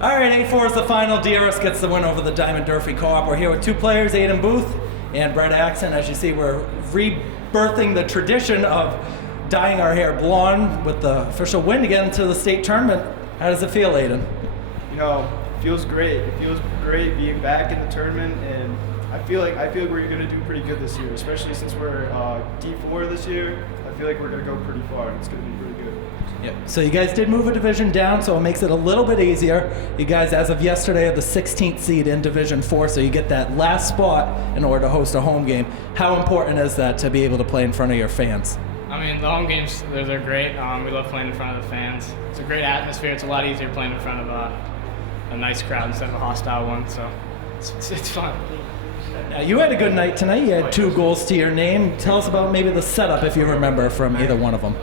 All right, 8-4 is the final. DRS gets the win over the Diman Durfee co-op. We're here with two players, Aidan Boothe and Brett Axon. As you see, we're rebirthing the tradition of dyeing our hair blonde with the official win to get into the state tournament. How does it feel, Aidan? You know, it feels great. It feels great being back in the tournament, and I feel like we're going to do pretty good this year, especially since we're D4 this year. I feel like we're going to go pretty far, and it's going to be pretty good. Yep. So you guys did move a division down, so it makes it a little bit easier. You guys, as of yesterday, are the 16th seed in Division 4, so you get that last spot in order to host a home game. How important is that to be able to play in front of your fans? I mean, the home games, they're great. We love playing in front of the fans. It's a great atmosphere. It's a lot easier playing in front of a nice crowd instead of a hostile one, so it's fun. Now, you had a good night tonight. You had 2 goals to your name. Tell us about maybe the setup, if you remember, from either one of them.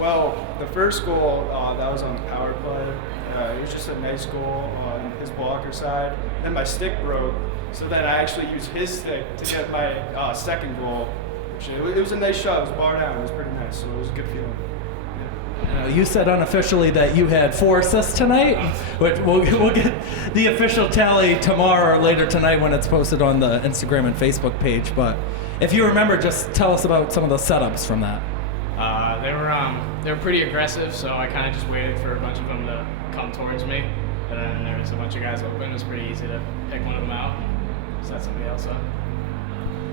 Well, the first goal, that was on the power play. It was just a nice goal on his blocker side. Then my stick broke, so then I actually used his stick to get my second goal. It was a nice shot. It was bar down. It was pretty nice, so it was a good feeling. You said unofficially that you had 4 assists tonight, which we'll get the official tally tomorrow or later tonight when it's posted on the Instagram and Facebook page. But if you remember, just tell us about some of the setups from that. They were pretty aggressive, so I kind of just waited for a bunch of them to come towards me, and then there was a bunch of guys open. It was pretty easy to pick one of them out and set somebody else up.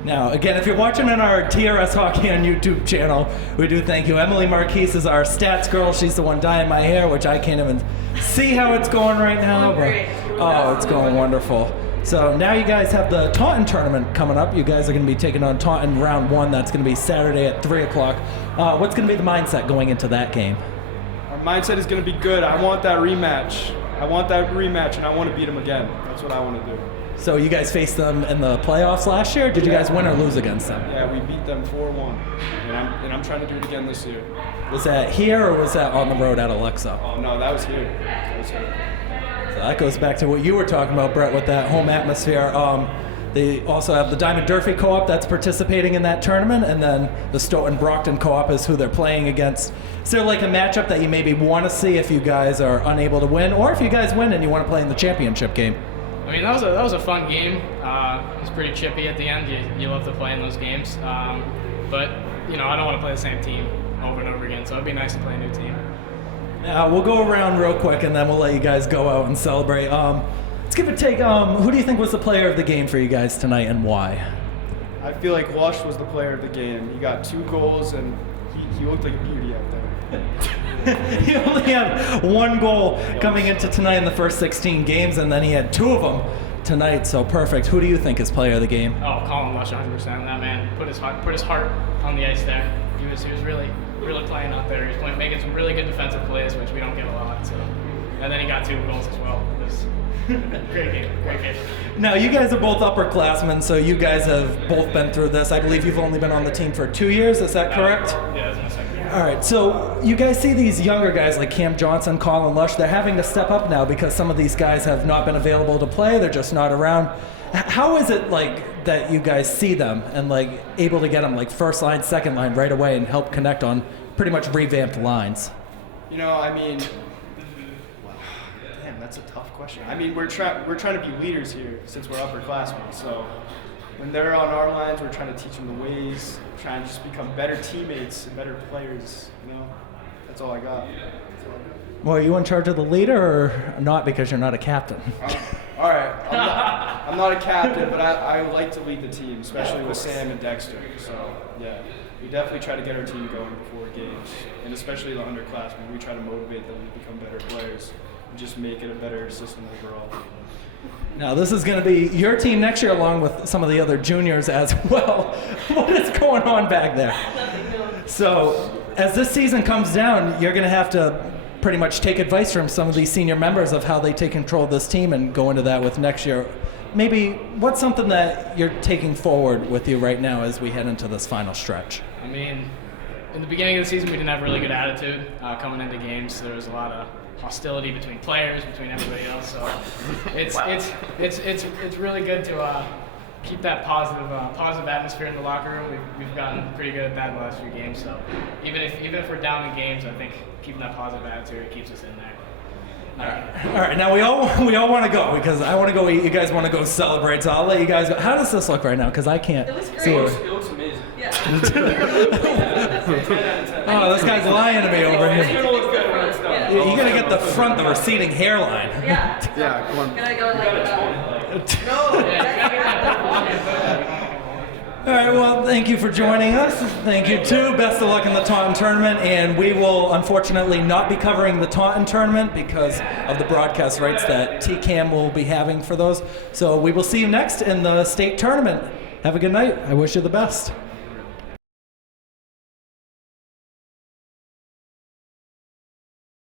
Now, again, if you're watching on our DRS Hockey on YouTube channel, we do thank you. Emily Marquise is our stats girl. She's the one dyeing my hair, which I can't even see how it's going right now. But, oh, it's going wonderful. So now you guys have the Taunton tournament coming up. You guys are going to be taking on Taunton round 1. That's going to be Saturday at 3 o'clock. What's going to be the mindset going into that game? Our mindset is going to be good. I want that rematch. And I want to beat them again. That's what I want to do. So you guys faced them in the playoffs last year? Did you guys win or lose against them? Yeah, we beat them 4-1, and I'm trying to do it again this year. Was that here or was that on the road at Alexa? Oh no, that was here. So that goes back to what you were talking about, Brett, with that home atmosphere. They also have the Diman Durfee co-op that's participating in that tournament, and then the Stoughton Brockton co-op is who they're playing against. Is there like a matchup that you maybe want to see if you guys are unable to win, or if you guys win and you want to play in the championship game? I mean, that was a fun game. It was pretty chippy at the end. You love to play in those games, but you know, I don't want to play the same team over and over again. So it'd be nice to play a new team. We'll go around real quick, and then we'll let you guys go out and celebrate. Let's give a take. Who do you think was the player of the game for you guys tonight, and why? I feel like Lush was the player of the game. He got 2 goals, and he looked like a beauty out there. He only had 1 goal coming into tonight in the first 16 games, and then he had 2 of them tonight, so perfect. Who do you think is player of the game? Oh, Colin Lush, 100%. That man put his heart on the ice there. He was really playing out there. He was making some really good defensive plays, which we don't get a lot. So, and then he got 2 goals as well. It was great game. Now, you guys are both upperclassmen, so you guys have both been through this. I believe you've only been on the team for 2 years. Is that correct? Yeah, that's my second year. All right, so you guys see these younger guys like Cam Johnson, Colin Lush, they're having to step up now because some of these guys have not been available to play, they're just not around. How is it like that you guys see them and like able to get them like first line, second line right away and help connect on pretty much revamped lines? You know, I mean, damn, that's a tough question. I mean, we're trying to be leaders here since we're upperclassmen, so when they're on our lines, we're trying to teach them the ways, trying to just become better teammates and better players, you know? That's all I got. Well, are you in charge of the leader or not because you're not a captain? All right, I'm not a captain, but I like to lead the team, especially with Sam and Dexter. So, yeah, we definitely try to get our team going before games, and especially the underclassmen. We try to motivate them to become better players and just make it a better system overall. Now, this is going to be your team next year along with some of the other juniors as well. What is going on back there? So, as this season comes down, you're going to have to pretty much take advice from some of these senior members of how they take control of this team and go into that with next year. Maybe what's something that you're taking forward with you right now as we head into this final stretch? I mean, in the beginning of the season, we didn't have a really good attitude coming into games. There was a lot of hostility between players, between everybody else. So it's really good to keep that positive atmosphere in the locker room. We've gotten pretty good at that in the last few games. So even if we're down in games, I think keeping that positive attitude keeps us in there. All right, now we all want to go because I want to go eat. You guys want to go celebrate, so I'll let you guys go. How does this look right now? Because I can't see it. It looks amazing. Yeah. Oh, this guy's lying to me over It's here. gonna look good when it's done. You gotta get the front, the receding hairline. Yeah. Yeah, come on. Can I go All right, well, thank you for joining us. Thank you, too. Best of luck in the Taunton tournament, and we will unfortunately not be covering the Taunton tournament because of the broadcast rights that TCAM will be having for those. So we will see you next in the state tournament. Have a good night. I wish you the best.